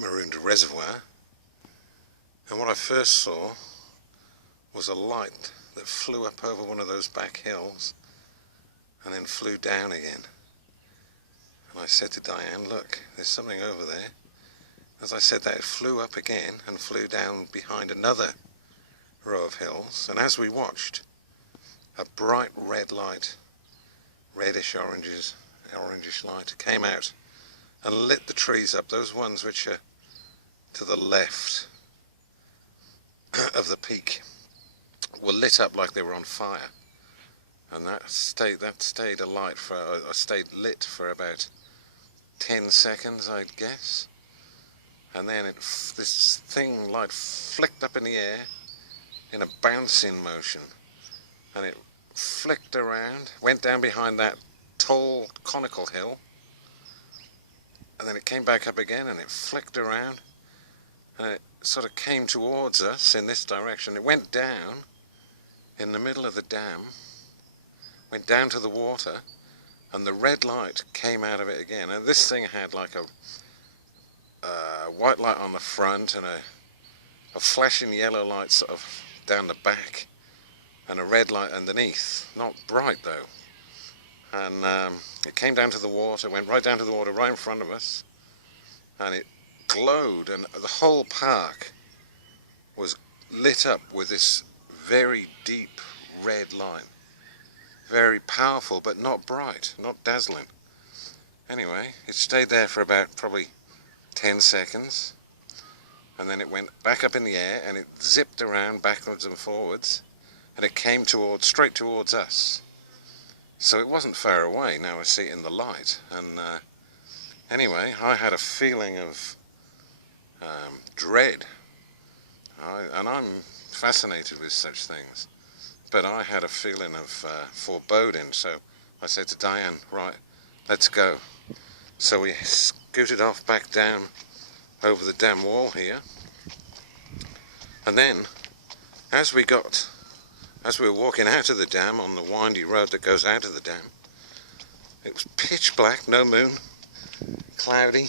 marooned reservoir, and what I first saw was a light that flew up over one of those back hills and then flew down again. And I said to Diane, look, there's something over there. As I said that, it flew up again and flew down behind another row of hills, and as we watched, a bright red light, reddish orangish light, came out and lit the trees up, those ones which are to the left of the peak were lit up like they were on fire, and that stayed alight for, or stayed lit for about 10 seconds, I'd guess, and then this light flicked up in the air in a bouncing motion, and it flicked around, went down behind that tall conical hill, and then it came back up again and it flicked around and it sort of came towards us in this direction. It went down in the middle of the dam, went down to the water, and the red light came out of it again. And this thing had like a white light on the front and a flashing yellow light sort of down the back, and a red light underneath, not bright though. And it came down to the water, went right down to the water right in front of us, and it glowed, and the whole park was lit up with this very deep red light. Very powerful, but not bright, not dazzling. Anyway, it stayed there for about probably 10 seconds, and then it went back up in the air and it zipped around backwards and forwards, and it came straight towards us. So it wasn't far away, now I see it in the light. And anyway, I had a feeling of dread, and I'm fascinated with such things, but I had a feeling of foreboding. So I said to Diane, right, let's go. So we scooted off back down over the dam wall here, and then as we were walking out of the dam on the windy road that goes out of the dam, it was pitch black, no moon, cloudy.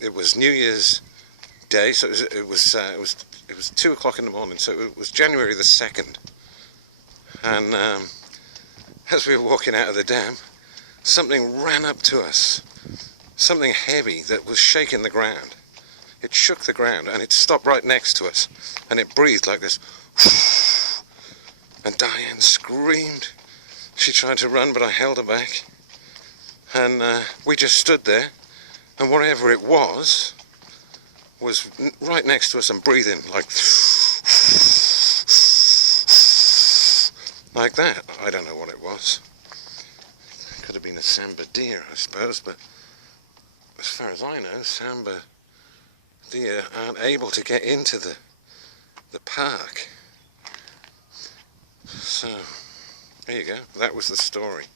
It was New Year's Day, so it was 2 o'clock in the morning, so it was January the 2nd. And as we were walking out of the dam, something ran up to us, something heavy that was shaking the ground. It shook the ground, and it stopped right next to us, and it breathed like this. And Diane screamed. She tried to run, but I held her back. And we just stood there, and whatever it was right next to us and breathing like that. I don't know what it was. It could have been a Samba deer, I suppose, but as far as I know, Samba deer aren't able to get into the park. So, there you go. That was the story.